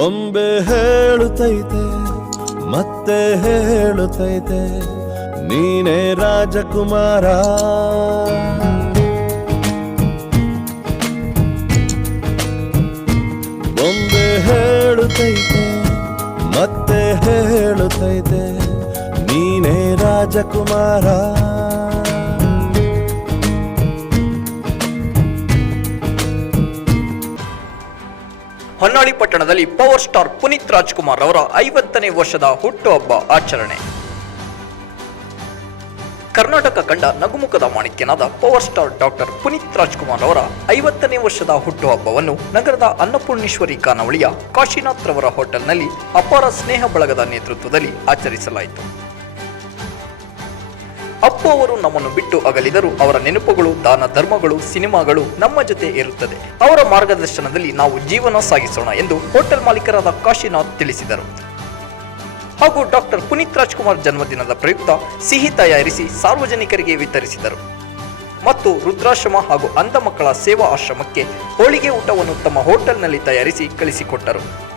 ಬೊಂಬೆ ಹೇಳುತ್ತೈತೆ ಮತ್ತೆ ಹೇಳುತ್ತೈತೆ ನೀನೇ ರಾಜಕುಮಾರ. ಬೊಂಬೆ ಹೇಳುತ್ತೈತೆ ಮತ್ತೆ ಹೇಳುತ್ತೈತೆ ನೀನೇ ರಾಜಕುಮಾರ. ಹೊನ್ನಾಳಿ ಪಟ್ಟಣದಲ್ಲಿ ಪವರ್ ಸ್ಟಾರ್ ಪುನೀತ್ ರಾಜ್ಕುಮಾರ್ ಅವರ ಐವತ್ತನೇ ವರ್ಷದ ಹುಟ್ಟುಹಬ್ಬ ಆಚರಣೆ. ಕರ್ನಾಟಕ ಕಂಡ ನಗುಮುಖದ ಮಾಣಿಕ್ಯನಾದ power star doctor Puneeth Rajkumar ಅವರ ಐವತ್ತನೇ ವರ್ಷದ ಹುಟ್ಟುಹಬ್ಬವನ್ನು ನಗರದ ಅನ್ನಪೂರ್ಣೇಶ್ವರಿ ಕಾನವಳಿಯ ಕಾಶಿನಾಥ್ ರವರ ಹೋಟೆಲ್ನಲ್ಲಿ ಅಪಾರ ಸ್ನೇಹ ಬಳಗದ ನೇತೃತ್ವದಲ್ಲಿ ಆಚರಿಸಲಾಯಿತು. ಅಪ್ಪು ಅವರು ನಮ್ಮನ್ನು ಬಿಟ್ಟು ಅಗಲಿದರು ಅವರ ನೆನಪುಗಳು, ದಾನ ಧರ್ಮಗಳು, ಸಿನಿಮಾಗಳು ನಮ್ಮ ಜೊತೆ ಇರುತ್ತದೆ. ಅವರ ಮಾರ್ಗದರ್ಶನದಲ್ಲಿ ನಾವು ಜೀವನ ಸಾಗಿಸೋಣ ಎಂದು ಹೋಟೆಲ್ ಮಾಲೀಕರಾದ ಕಾಶಿನಾಥ್ ತಿಳಿಸಿದರು. ಹಾಗೂ ಡಾಕ್ಟರ್ ಪುನೀತ್ ರಾಜ್ಕುಮಾರ್ ಜನ್ಮದಿನದ ಪ್ರಯುಕ್ತ ಸಿಹಿ ತಯಾರಿಸಿ ಸಾರ್ವಜನಿಕರಿಗೆ ವಿತರಿಸಿದರು. ಮತ್ತು ರುದ್ರಾಶ್ರಮ ಹಾಗೂ ಅಂಧ ಮಕ್ಕಳ ಸೇವಾ ಆಶ್ರಮಕ್ಕೆ ಹೋಳಿಗೆ ಊಟವನ್ನು ತಮ್ಮ ಹೋಟೆಲ್ನಲ್ಲಿ ತಯಾರಿಸಿ ಕಳಿಸಿಕೊಟ್ಟರು.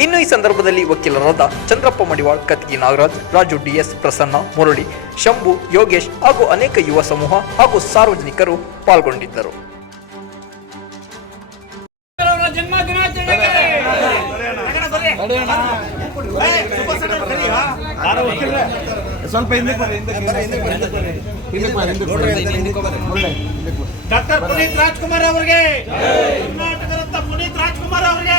ಇನ್ನು ಈ ಸಂದರ್ಭದಲ್ಲಿ ವಕೀಲರಾದ ಚಂದ್ರಪ್ಪ ಮಡಿವಾಳ್, ಕತ್ಗಿ ನಾಗರಾಜ್, ರಾಜು ಡಿಎಸ್ ಪ್ರಸನ್ನ, ಮುರಳಿ, ಶಂಭು, ಯೋಗೇಶ್ ಹಾಗೂ ಅನೇಕ ಯುವ ಸಮೂಹ ಹಾಗೂ ಸಾರ್ವಜನಿಕರು ಪಾಲ್ಗೊಂಡಿದ್ದರು. ಡಾಕ್ಟರ್ ಪುನೀತ್ ರಾಜ್ಕುಮಾರ್ ಅವರಿಗೆ. ಕರ್ನಾಟಕ ಪುನೀತ್ ರಾಜ್ಕುಮಾರ್ ಅವರಿಗೆ.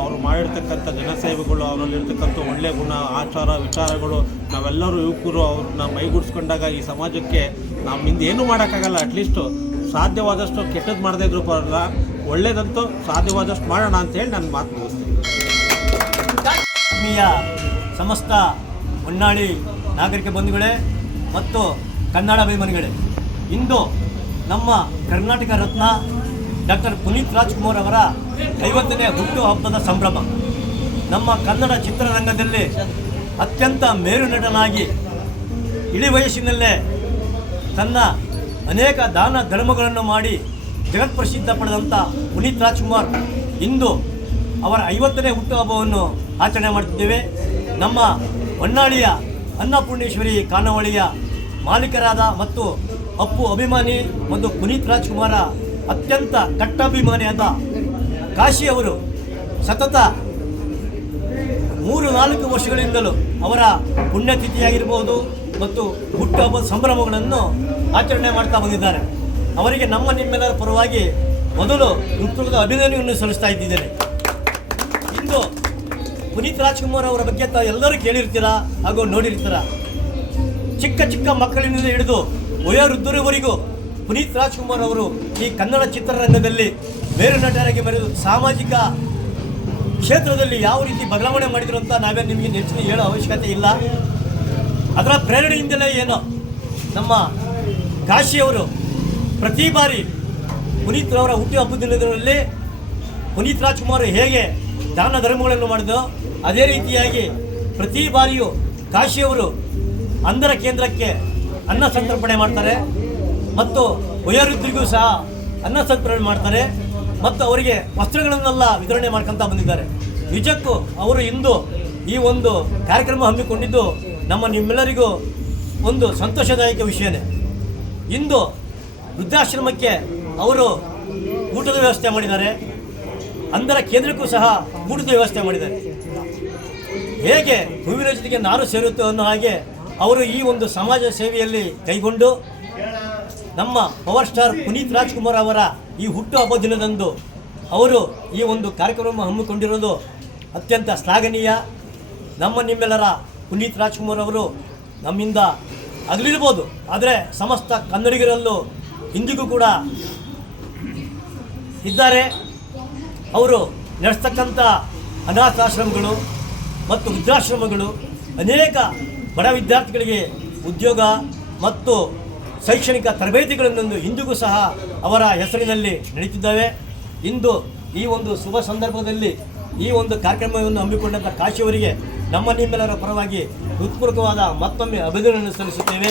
ಅವರು ಮಾಡಿರ್ತಕ್ಕಂಥ ಜನಸೇವೆಗಳು, ಅವರಲ್ಲಿರ್ತಕ್ಕಂಥ ಒಳ್ಳೆಯ ಗುಣ, ಆಚಾರ, ವಿಚಾರಗಳು, ನಾವೆಲ್ಲರೂ ಯುವಕರು ಅವ್ರನ್ನ ಮೈಗೂಡಿಸ್ಕೊಂಡಾಗ ಈ ಸಮಾಜಕ್ಕೆ ನಾವು ಮುಂದೆ ಏನೂ ಮಾಡೋಕ್ಕಾಗಲ್ಲ ಅಟ್ಲೀಸ್ಟು ಸಾಧ್ಯವಾದಷ್ಟು ಕೆಟ್ಟದ್ದು ಮಾಡದೇ ಇದ್ರು ಬರಲ್ಲ ಒಳ್ಳೇದಂತೂ ಸಾಧ್ಯವಾದಷ್ಟು ಮಾಡೋಣ ಅಂತೇಳಿ ನಾನು ಮಾತು ಮುಗಿಸ್ತೀನಿ. ಸಮಸ್ತ ಹೊನ್ನಾಳಿ ನಾಗರಿಕ ಬಂಧುಗಳೇ ಮತ್ತು ಕನ್ನಡ ಅಭಿಮಾನಿಗಳೇ, ಇಂದು ನಮ್ಮ ಕರ್ನಾಟಕ ರತ್ನ ಡಾಕ್ಟರ್ ಪುನೀತ್ ರಾಜ್ಕುಮಾರ್ ಅವರ ಐವತ್ತನೇ ಹುಟ್ಟುಹಬ್ಬದ ಸಂಭ್ರಮ. ನಮ್ಮ ಕನ್ನಡ ಚಿತ್ರರಂಗದಲ್ಲಿ ಅತ್ಯಂತ ಮೇರು ನಟನಾಗಿ ಇಳಿ ವಯಸ್ಸಿನಲ್ಲೇ ತನ್ನ ಅನೇಕ ದಾನ ಧರ್ಮಗಳನ್ನು ಮಾಡಿ ಜಗತ್ಪ್ರಸಿದ್ಧ ಪಡೆದಂಥ ಪುನೀತ್ ರಾಜ್ಕುಮಾರ್ ಇಂದು ಅವರ ಐವತ್ತನೇ ಹುಟ್ಟುಹಬ್ಬವನ್ನು ಆಚರಣೆ ಮಾಡುತ್ತಿದ್ದೇವೆ ನಮ್ಮ ಹೊನ್ನಾಳಿಯ ಅನ್ನಪೂರ್ಣೇಶ್ವರಿ ಖಾನಾವಳಿಯ ಮಾಲೀಕರಾದ ಮತ್ತು ಅಪ್ಪು ಅಭಿಮಾನಿ ಮತ್ತು ಪುನೀತ್ ರಾಜ್ಕುಮಾರ ಅತ್ಯಂತ ಕಟ್ಟಾಭಿಮಾನಿಯಾದ ಕಾಶಿಯವರು ಸತತ ಮೂರು ನಾಲ್ಕು ವರ್ಷಗಳಿಂದಲೂ ಅವರ ಪುಣ್ಯತಿಥಿಯಾಗಿರ್ಬೋದು ಮತ್ತು ಹುಟ್ಟುಹಬ್ಬ ಸಂಭ್ರಮಗಳನ್ನು ಆಚರಣೆ ಮಾಡ್ತಾ ಬಂದಿದ್ದಾರೆ. ಅವರಿಗೆ ನಮ್ಮ ನಿಮ್ಮೆಲ್ಲರ ಪರವಾಗಿ ಮೊದಲು ಹುಟ್ಟುಹಬ್ಬದ ಅಭಿನಂದನೆಯನ್ನು ಸಲ್ಲಿಸ್ತಾ ಇದ್ದಿದ್ದೇನೆ ಇಂದು ಪುನೀತ್ ರಾಜ್ಕುಮಾರ್ ಅವರ ಬಗ್ಗೆ ತಾವು ಎಲ್ಲರೂ ಕೇಳಿರ್ತೀರಾ ಹಾಗೂ ನೋಡಿರ್ತೀರ? ಚಿಕ್ಕ ಚಿಕ್ಕ ಮಕ್ಕಳಿಂದ ಹಿಡಿದು ವಯೋವೃದ್ಧರವರೆಗೂ ಪುನೀತ್ ರಾಜ್ಕುಮಾರ್ ಅವರು ಈ ಕನ್ನಡ ಚಿತ್ರರಂಗದಲ್ಲಿ ಬೇರೆ ನಟರಾಗಿ ಬರೆದು ಸಾಮಾಜಿಕ ಕ್ಷೇತ್ರದಲ್ಲಿ ಯಾವ ರೀತಿ ಬದಲಾವಣೆ ಮಾಡಿದ್ರು ಅಂತ ನಾವೇ ನಿಮಗೆ ನೆಚ್ಚಿನ ಹೇಳೋ ಅವಶ್ಯಕತೆ ಇಲ್ಲ. ಅದರ ಪ್ರೇರಣೆಯಿಂದಲೇ ಏನೋ ನಮ್ಮ ಕಾಶಿಯವರು ಪ್ರತಿ ಬಾರಿ ಪುನೀತ್ ಅವರ ಹುಟ್ಟುಹಬ್ಬದ ದಿನದಲ್ಲಿ ಪುನೀತ್ ರಾಜ್ಕುಮಾರ್ ಹೇಗೆ ದಾನ ಧರ್ಮಗಳನ್ನು ಮಾಡಿದೋ ಅದೇ ರೀತಿಯಾಗಿ ಪ್ರತಿ ಬಾರಿಯೂ ಕಾಶಿಯವರು ಅಂಧರ ಕೇಂದ್ರಕ್ಕೆ ಅನ್ನ ಸಂತರ್ಪಣೆ ಮಾಡ್ತಾರೆ. ಮತ್ತು ವಯೋವೃದ್ಧರಿಗೂ ಸಹ ಅನ್ನ ಸಂತರ್ಪಣೆ ಮಾಡ್ತಾರೆ ಮತ್ತು ಅವರಿಗೆ ವಸ್ತ್ರಗಳನ್ನೆಲ್ಲ ವಿತರಣೆ ಮಾಡ್ಕೊಂತ ಬಂದಿದ್ದಾರೆ. ನಿಜಕ್ಕೂ ಅವರು ಇಂದು ಈ ಒಂದು ಕಾರ್ಯಕ್ರಮ ಹಮ್ಮಿಕೊಂಡಿದ್ದು ನಮ್ಮ ನಿಮ್ಮೆಲ್ಲರಿಗೂ ಒಂದು ಸಂತೋಷದಾಯಕ ವಿಷಯನೇ. ಇಂದು ವೃದ್ಧಾಶ್ರಮಕ್ಕೆ ಅವರು ಊಟದ ವ್ಯವಸ್ಥೆ ಮಾಡಿದ್ದಾರೆ. ಅಂಧರ ಕೇಂದ್ರಕ್ಕೂ ಸಹ ಊಟದ ವ್ಯವಸ್ಥೆ ಮಾಡಿದ್ದಾರೆ. ಹೇಗೆ ಹೂವಿನ ಜೊತೆಗೆ ನಾರು ಸೇರುತ್ತೋ ಅನ್ನೋ ಹಾಗೆ ಅವರು ಈ ಒಂದು ಸಮಾಜ ಸೇವೆಯಲ್ಲಿ ಕೈಗೊಂಡು ನಮ್ಮ ಪವರ್ ಸ್ಟಾರ್ ಪುನೀತ್ ರಾಜ್ಕುಮಾರ್ ಅವರ ಈ ಹುಟ್ಟುಹಬ್ಬ ದಿನದಂದು ಅವರು ಈ ಒಂದು ಕಾರ್ಯಕ್ರಮ ಹಮ್ಮಿಕೊಂಡಿರೋದು ಅತ್ಯಂತ ಶ್ಲಾಘನೀಯ. ನಮ್ಮ ನಿಮ್ಮೆಲ್ಲರ ಪುನೀತ್ ರಾಜ್ಕುಮಾರ್ ಅವರು ನಮ್ಮಿಂದ ಅಗಲಿರ್ಬೋದು. ಆದರೆ ಸಮಸ್ತ ಕನ್ನಡಿಗರಲ್ಲೂ ಇಂದಿಗೂ ಕೂಡ ಇದ್ದಾರೆ. ಅವರು ನಡೆಸ್ತಕ್ಕಂಥ ಅನಾಥಾಶ್ರಮಗಳು ಮತ್ತು ವೃದ್ಧಾಶ್ರಮಗಳು ಅನೇಕ ಬಡ ವಿದ್ಯಾರ್ಥಿಗಳಿಗೆ ಉದ್ಯೋಗ ಮತ್ತು ಶೈಕ್ಷಣಿಕ ತರಬೇತಿಗಳನ್ನು ಇಂದಿಗೂ ಸಹ ಅವರ ಹೆಸರಿನಲ್ಲಿ ನಡೀತಿದ್ದಾವೆ. ಇಂದು ಈ ಒಂದು ಶುಭ ಸಂದರ್ಭದಲ್ಲಿ ಈ ಒಂದು ಕಾರ್ಯಕ್ರಮವನ್ನು ಹಮ್ಮಿಕೊಂಡಂಥ ಕಾಶಿಯವರಿಗೆ ನಮ್ಮ ನಿಮ್ಮೆಲ್ಲರ ಪರವಾಗಿ ಹೃತ್ಪೂರ್ವಕವಾದ ಮತ್ತೊಮ್ಮೆ ಅಭಿನಂದನೆ ಸಲ್ಲಿಸುತ್ತೇವೆ.